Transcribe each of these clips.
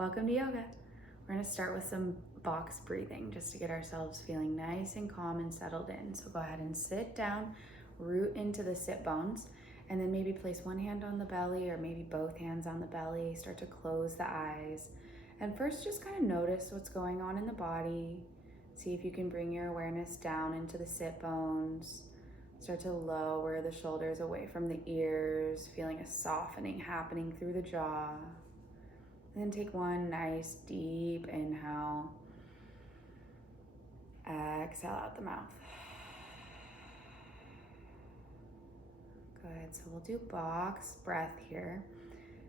Welcome to yoga. We're going to start with some box breathing just to get ourselves feeling nice and calm and settled in. So go ahead and sit down, root into the sit bones, and then maybe place one hand on the belly or maybe both hands on the belly. Start to close the eyes. And first just kind of notice what's going on in the body. See if you can bring your awareness down into the sit bones. Start to lower the shoulders away from the ears, feeling a softening happening through the jaw. And then take one nice deep inhale. Exhale out the mouth. Good, so we'll do box breath here.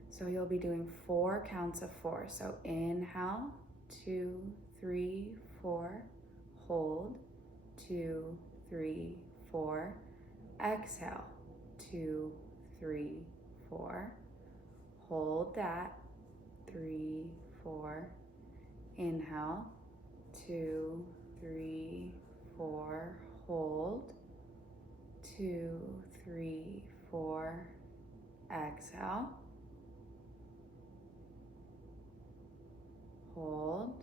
So you'll be doing 4 counts of 4. So inhale, 2, 3, 4. Hold, 2, 3, 4. Exhale, 2, 3, 4. Hold that. 3, 4. Inhale, 2, 3, 4. Hold, 2, 3, 4. Exhale, hold,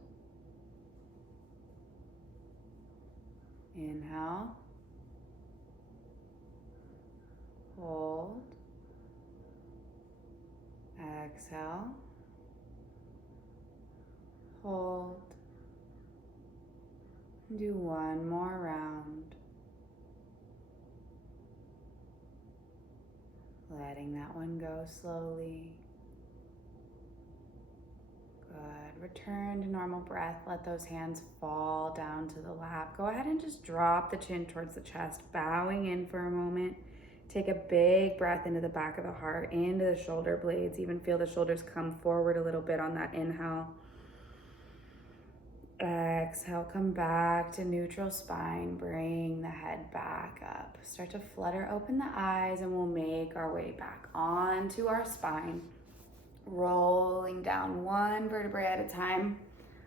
inhale, hold, exhale, hold. Do one more round. Letting that one go slowly. Good. Return to normal breath. Let those hands fall down to the lap. Go ahead and just drop the chin towards the chest, bowing in for a moment. Take a big breath into the back of the heart, into the shoulder blades. Even feel the shoulders come forward a little bit on that inhale. Exhale, come back to neutral spine. Bring the head back up. Start to flutter open the eyes and we'll make our way back onto our spine. Rolling down one vertebrae at a time,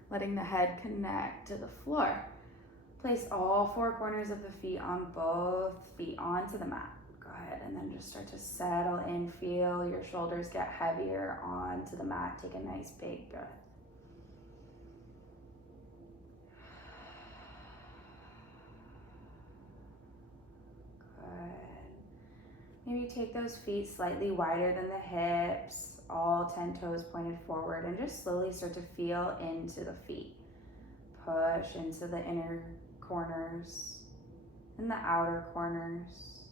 letting the head connect to the floor. Place all 4 corners of the feet on both feet onto the mat. Go ahead and then just start to settle in. Feel your shoulders get heavier onto the mat. Take a nice big breath. Maybe take those feet slightly wider than the hips, all 10 toes pointed forward, and just slowly start to feel into the feet. Push into the inner corners and the outer corners.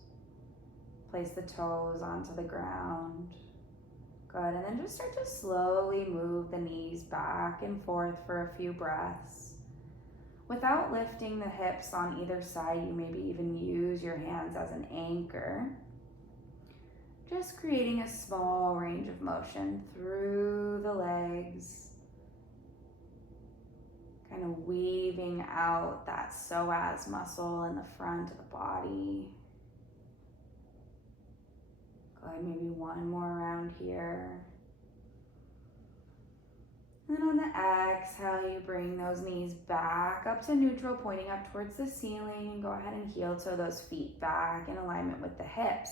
Place the toes onto the ground. Good, and then just start to slowly move the knees back and forth for a few breaths. Without lifting the hips on either side, you maybe even use your hands as an anchor. Just creating a small range of motion through the legs. Kind of weaving out that psoas muscle in the front of the body. Go ahead, maybe one more round here. And then on the exhale, you bring those knees back up to neutral, pointing up towards the ceiling. And go ahead and heel toe those feet back in alignment with the hips.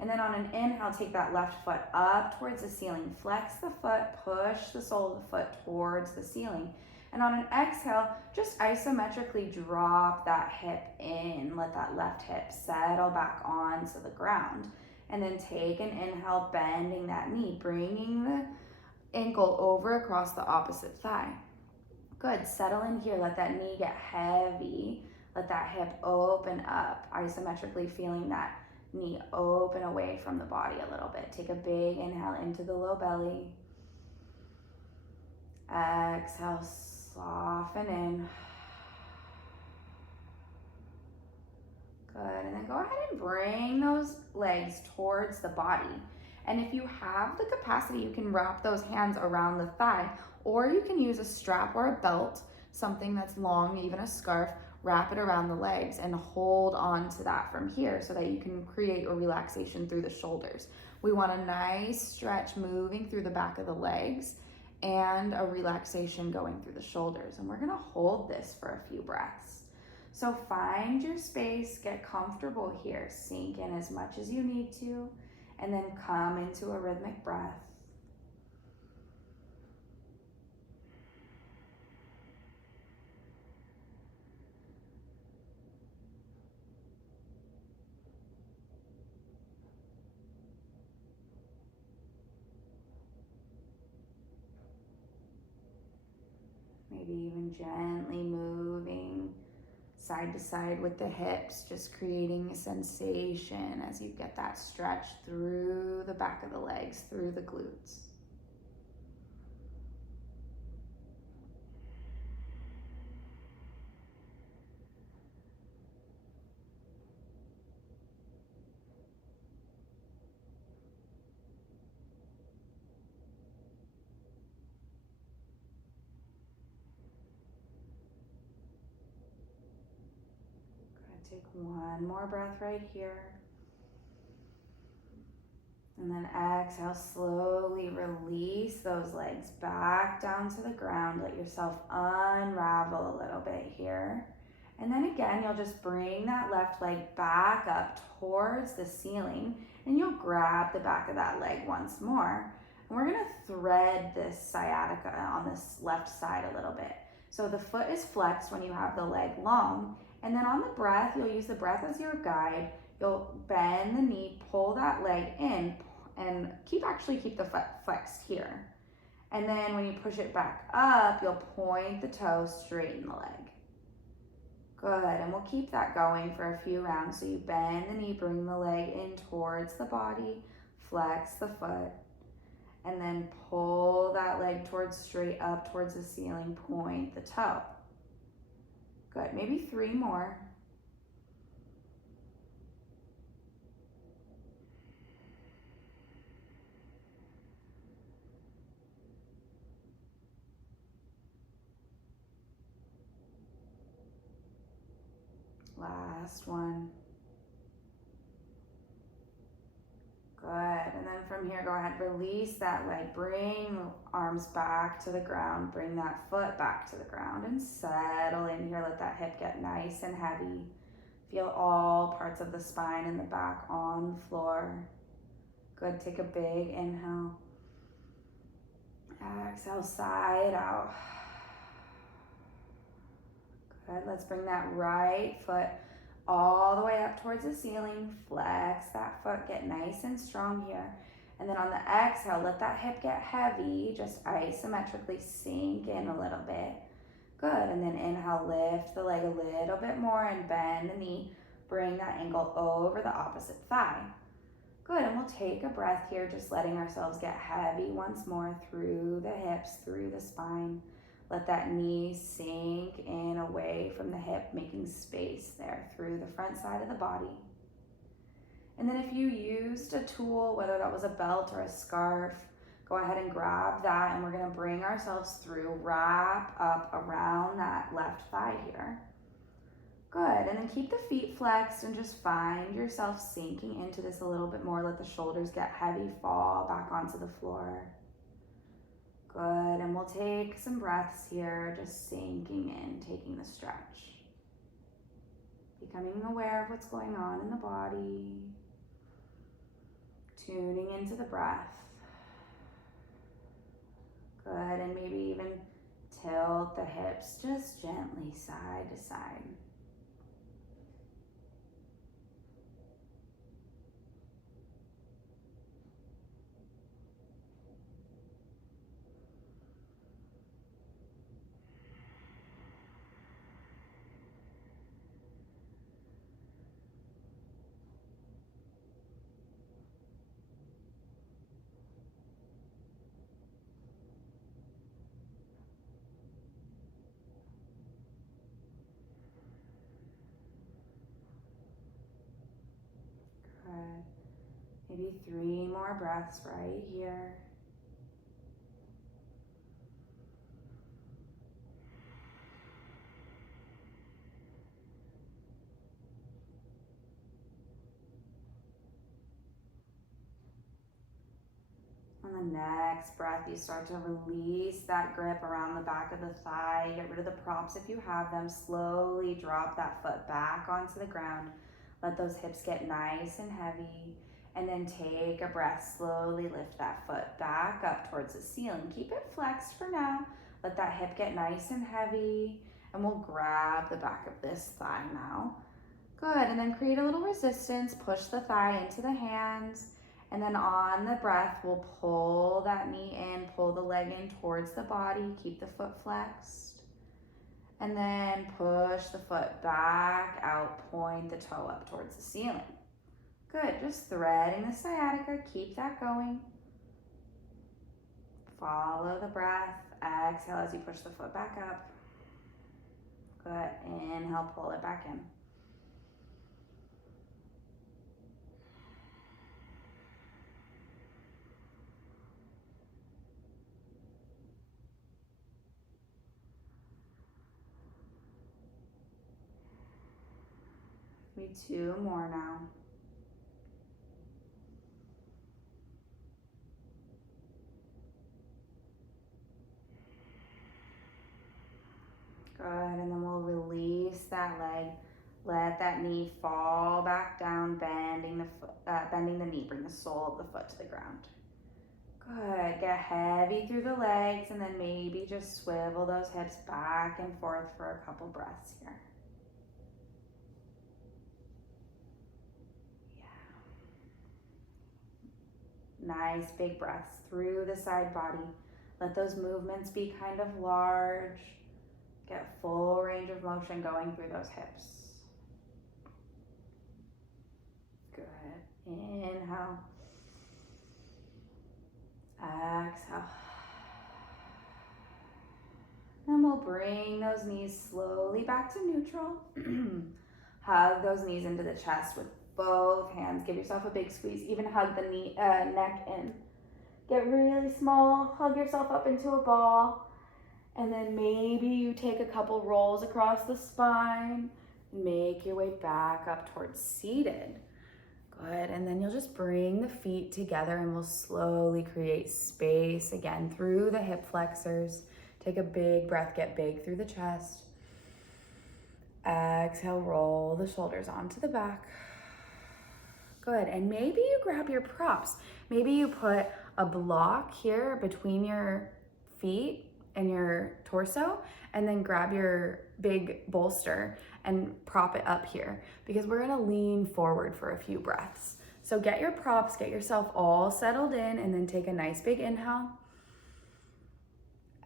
And then on an inhale, take that left foot up towards the ceiling. Flex the foot, push the sole of the foot towards the ceiling. And on an exhale, just isometrically drop that hip in. Let that left hip settle back onto the ground. And then take an inhale, bending that knee, bringing the ankle over across the opposite thigh. Good, settle in here. Let that knee get heavy. Let that hip open up, isometrically feeling that knee open away from the body a little bit. Take a big inhale into the low belly. Exhale, soften in. Good, and then go ahead and bring those legs towards the body. And if you have the capacity, you can wrap those hands around the thigh, or you can use a strap or a belt, something that's long, even a scarf, wrap it around the legs and hold on to that from here so that you can create a relaxation through the shoulders. We want a nice stretch moving through the back of the legs and a relaxation going through the shoulders. And we're gonna hold this for a few breaths. So find your space, get comfortable here, sink in as much as you need to, and then come into a rhythmic breath. Maybe even gently moving side to side with the hips, just creating a sensation as you get that stretch through the back of the legs, through the glutes. Take one more breath right here. And then exhale, slowly release those legs back down to the ground. Let yourself unravel a little bit here. And then again, you'll just bring that left leg back up towards the ceiling, and you'll grab the back of that leg once more. And we're gonna thread this sciatica on this left side a little bit. So the foot is flexed when you have the leg long, and then on the breath, you'll use the breath as your guide. You'll bend the knee, pull that leg in, and keep the foot flexed here. And then when you push it back up, you'll point the toe, straighten the leg. Good, and we'll keep that going for a few rounds. So you bend the knee, bring the leg in towards the body, flex the foot, and then pull that leg towards straight up towards the ceiling, point the toe. Good, maybe 3 more. Last one. Good, and then from here, go ahead, release that leg, bring the arms back to the ground, bring that foot back to the ground, and settle in here. Let that hip get nice and heavy. Feel all parts of the spine and the back on the floor. Good, take a big inhale. Exhale, side out. Good, let's bring that right foot all the way up towards the ceiling. Flex that foot, get nice and strong here. And then on the exhale, let that hip get heavy. Just isometrically sink in a little bit. Good, and then inhale, lift the leg a little bit more and bend the knee. Bring that ankle over the opposite thigh. Good, and we'll take a breath here, just letting ourselves get heavy once more through the hips, through the spine. Let that knee sink in away from the hip, making space there through the front side of the body. And then if you used a tool, whether that was a belt or a scarf, go ahead and grab that, and we're gonna bring ourselves through, wrap up around that left thigh here. Good, and then keep the feet flexed and just find yourself sinking into this a little bit more. Let the shoulders get heavy, fall back onto the floor. Good, and we'll take some breaths here, just sinking in, taking the stretch. Becoming aware of what's going on in the body. Tuning into the breath. Good, and maybe even tilt the hips just gently side to side. Good. Maybe 3 more breaths right here. On the next breath, you start to release that grip around the back of the thigh. Get rid of the props if you have them. Slowly drop that foot back onto the ground. Let those hips get nice and heavy. And then take a breath. Slowly lift that foot back up towards the ceiling. Keep it flexed for now. Let that hip get nice and heavy. And we'll grab the back of this thigh now. Good, and then create a little resistance. Push the thigh into the hands. And then on the breath, we'll pull that knee in, pull the leg in towards the body, keep the foot flexed. And then push the foot back out, point the toe up towards the ceiling. Good, just threading the sciatica, keep that going. Follow the breath, exhale as you push the foot back up. Good, inhale, pull it back in. Maybe 2 more now. Good, and then we'll release that leg. Let that knee fall back down, bending the knee. Bring the sole of the foot to the ground. Good, get heavy through the legs and then maybe just swivel those hips back and forth for a couple breaths here. Yeah. Nice big breaths through the side body. Let those movements be kind of large. Get full range of motion going through those hips. Good. Inhale. Exhale. Then we'll bring those knees slowly back to neutral. Hug those knees into the chest with both hands. Give yourself a big squeeze. Even hug the neck in. Get really small. Hug yourself up into a ball. And then maybe you take a couple rolls across the spine. Make your way back up towards seated. Good, and then you'll just bring the feet together and we'll slowly create space again through the hip flexors. Take a big breath, get big through the chest. Exhale, roll the shoulders onto the back. Good, and maybe you grab your props. Maybe you put a block here between your feet and your torso, and then grab your big bolster and prop it up here because we're gonna lean forward for a few breaths. So get your props, get yourself all settled in, and then take a nice big inhale.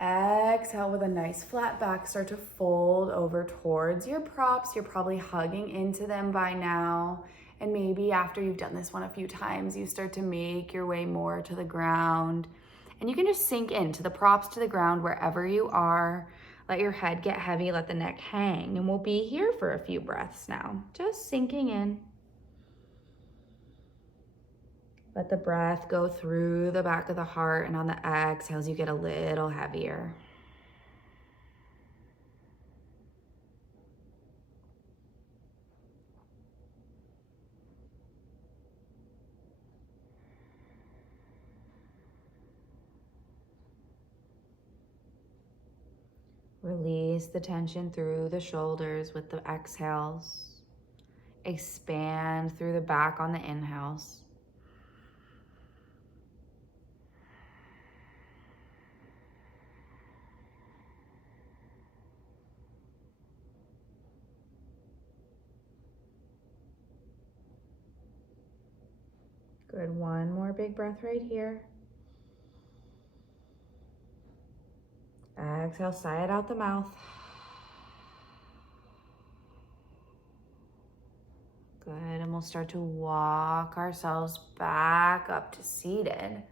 Exhale with a nice flat back, start to fold over towards your props. You're probably hugging into them by now. And maybe after you've done this one a few times, you start to make your way more to the ground. And you can just sink into the props to the ground wherever you are. Let your head get heavy, let the neck hang. And we'll be here for a few breaths now, just sinking in. Let the breath go through the back of the heart, and on the exhales, you get a little heavier. Release the tension through the shoulders with the exhales. Expand through the back on the inhales. Good, one more big breath right here. Exhale, sigh it out the mouth. Good, and we'll start to walk ourselves back up to seated.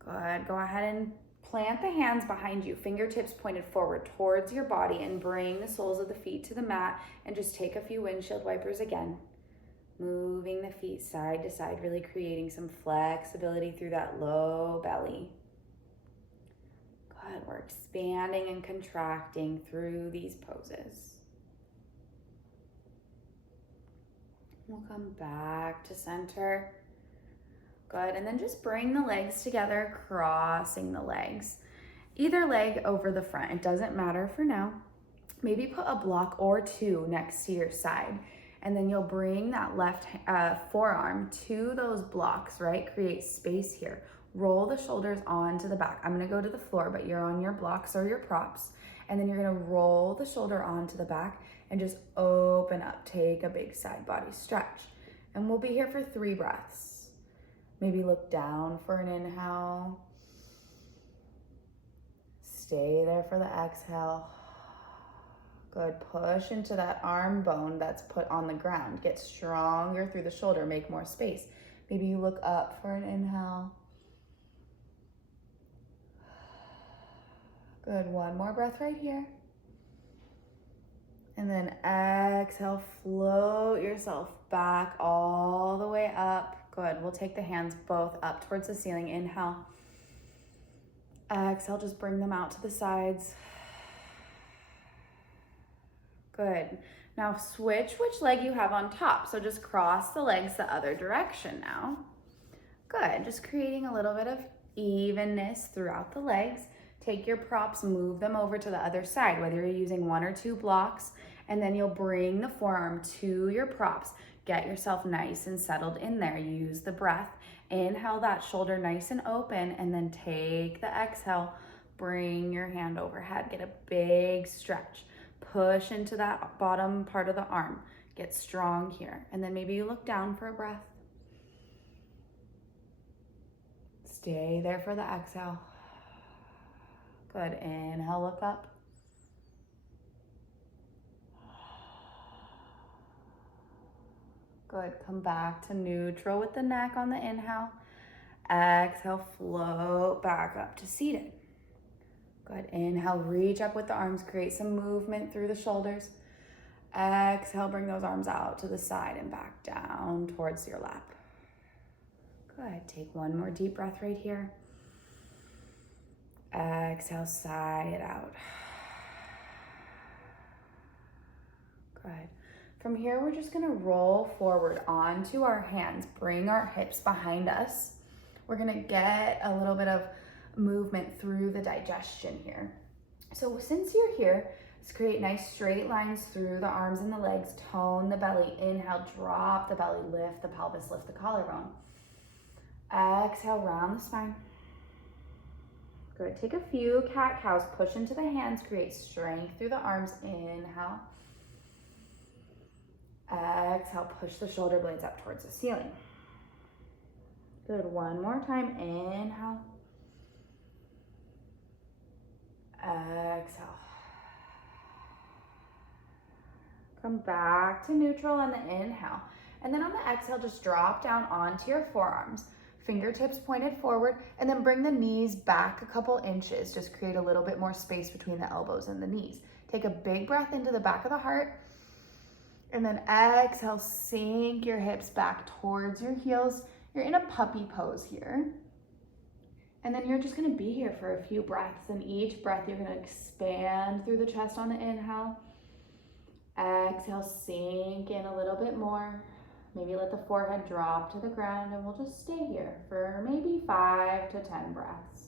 Good, go ahead and plant the hands behind you, fingertips pointed forward towards your body, and bring the soles of the feet to the mat, and just take a few windshield wipers again. Moving the feet side to side, really creating some flexibility through that low belly. Good, we're expanding and contracting through these poses. We'll come back to center. Good, and then just bring the legs together, crossing the legs. Either leg over the front, it doesn't matter for now. Maybe put a block or two next to your side. And then you'll bring that left forearm to those blocks, right? Create space here. Roll the shoulders onto the back. I'm gonna go to the floor, but you're on your blocks or your props. And then you're gonna roll the shoulder onto the back and just open up. Take a big side body stretch. And we'll be here for 3 breaths. Maybe look down for an inhale. Stay there for the exhale. Good. Push into that arm bone that's put on the ground. Get stronger through the shoulder. Make more space. Maybe you look up for an inhale. Good. One more breath right here. And then exhale, float yourself back all the way up. Good. We'll take the hands both up towards the ceiling. Inhale. Exhale, just bring them out to the sides. Good. Now switch which leg you have on top. So just cross the legs the other direction now. Good. Just creating a little bit of evenness throughout the legs. Take your props, move them over to the other side, whether you're using 1 or 2 blocks, and then you'll bring the forearm to your props. Get yourself nice and settled in there. Use the breath. Inhale that shoulder nice and open, and then take the exhale. Bring your hand overhead. Get a big stretch. Push into that bottom part of the arm. Get strong here. And then maybe you look down for a breath. Stay there for the exhale. Good. Inhale, look up. Good. Come back to neutral with the neck on the inhale. Exhale, float back up to seated. Good. Inhale, reach up with the arms. Create some movement through the shoulders. Exhale, bring those arms out to the side and back down towards your lap. Good. Take one more deep breath right here. Exhale, sigh it out. Good. From here, we're just gonna roll forward onto our hands. Bring our hips behind us. We're gonna get a little bit of movement through the digestion here. So since you're here, let's create nice straight lines through the arms and the legs. Tone the belly. Inhale, drop the belly, lift the pelvis, lift the collarbone. Exhale, round the spine. Good. Take a few cat-cows, push into the hands, create strength through the arms. Inhale. Exhale, push the shoulder blades up towards the ceiling. Good. One more time. Inhale. Exhale. Come back to neutral on the inhale. And then on the exhale, just drop down onto your forearms. Fingertips pointed forward, and then bring the knees back a couple inches. Just create a little bit more space between the elbows and the knees. Take a big breath into the back of the heart. And then exhale, sink your hips back towards your heels. You're in a puppy pose here. And then you're just gonna be here for a few breaths. And each breath, you're gonna expand through the chest on the inhale. Exhale, sink in a little bit more. Maybe let the forehead drop to the ground, and we'll just stay here for maybe 5 to 10 breaths.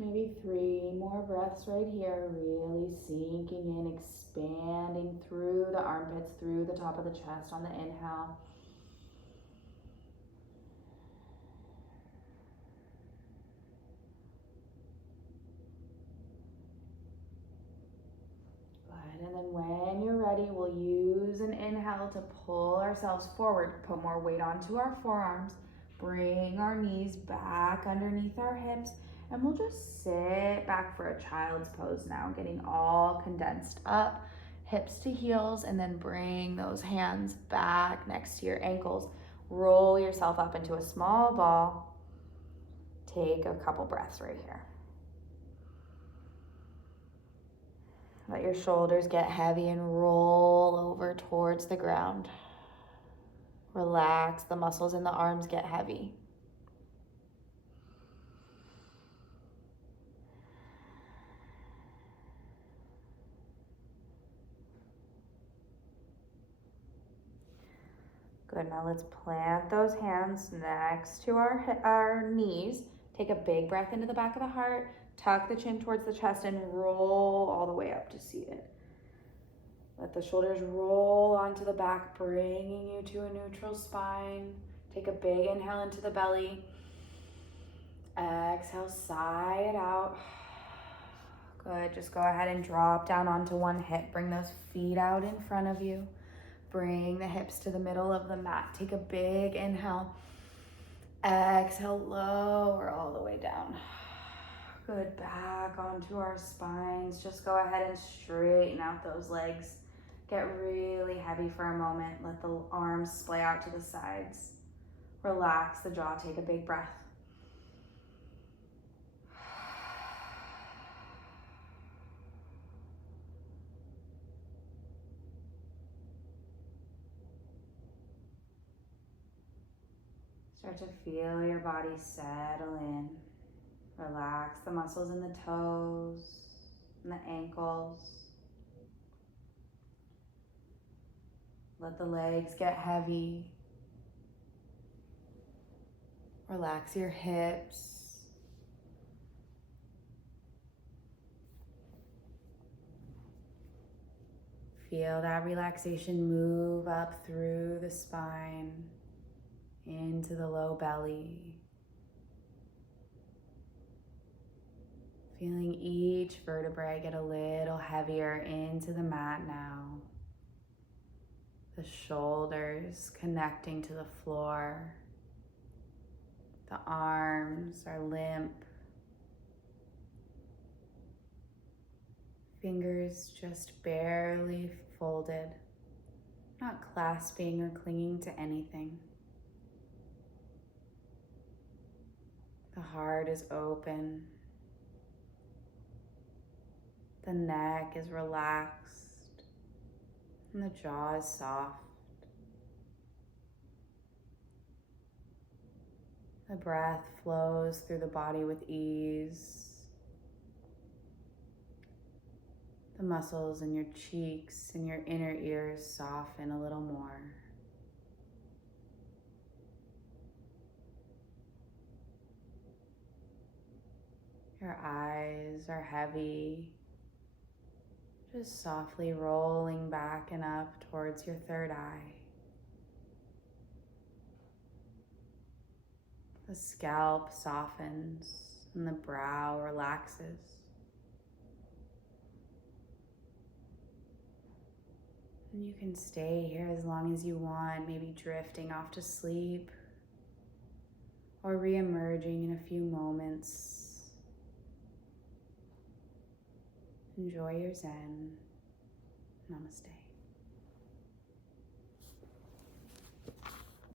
Maybe 3 more breaths right here, really sinking in, expanding through the armpits, through the top of the chest on the inhale. Good, and then when you're ready, we'll use an inhale to pull ourselves forward, put more weight onto our forearms, bring our knees back underneath our hips, and we'll just sit back for a child's pose now, getting all condensed up, hips to heels, and then bring those hands back next to your ankles. Roll yourself up into a small ball. Take a couple breaths right here. Let your shoulders get heavy and roll over towards the ground. Relax, the muscles in the arms get heavy. Good, now let's plant those hands next to our knees. Take a big breath into the back of the heart, tuck the chin towards the chest, and roll all the way up to seated. Let the shoulders roll onto the back, bringing you to a neutral spine. Take a big inhale into the belly. Exhale, sigh it out. Good, just go ahead and drop down onto one hip. Bring those feet out in front of you. Bring the hips to the middle of the mat. Take a big inhale. Exhale, lower all the way down. Good, back onto our spines. Just go ahead and straighten out those legs. Get really heavy for a moment. Let the arms splay out to the sides. Relax the jaw, take a big breath. Start to feel your body settle in. Relax the muscles in the toes and the ankles. Let the legs get heavy. Relax your hips. Feel that relaxation move up through the spine, into the low belly. Feeling each vertebrae get a little heavier into the mat now. The shoulders connecting to the floor. The arms are limp. Fingers just barely folded, not clasping or clinging to anything. The heart is open. The neck is relaxed and the jaw is soft. The breath flows through the body with ease. The muscles in your cheeks and your inner ears soften a little more. Your eyes are heavy, just softly rolling back and up towards your third eye. The scalp softens and the brow relaxes. And you can stay here as long as you want, maybe drifting off to sleep or re-emerging in a few moments. Enjoy your Zen. Namaste.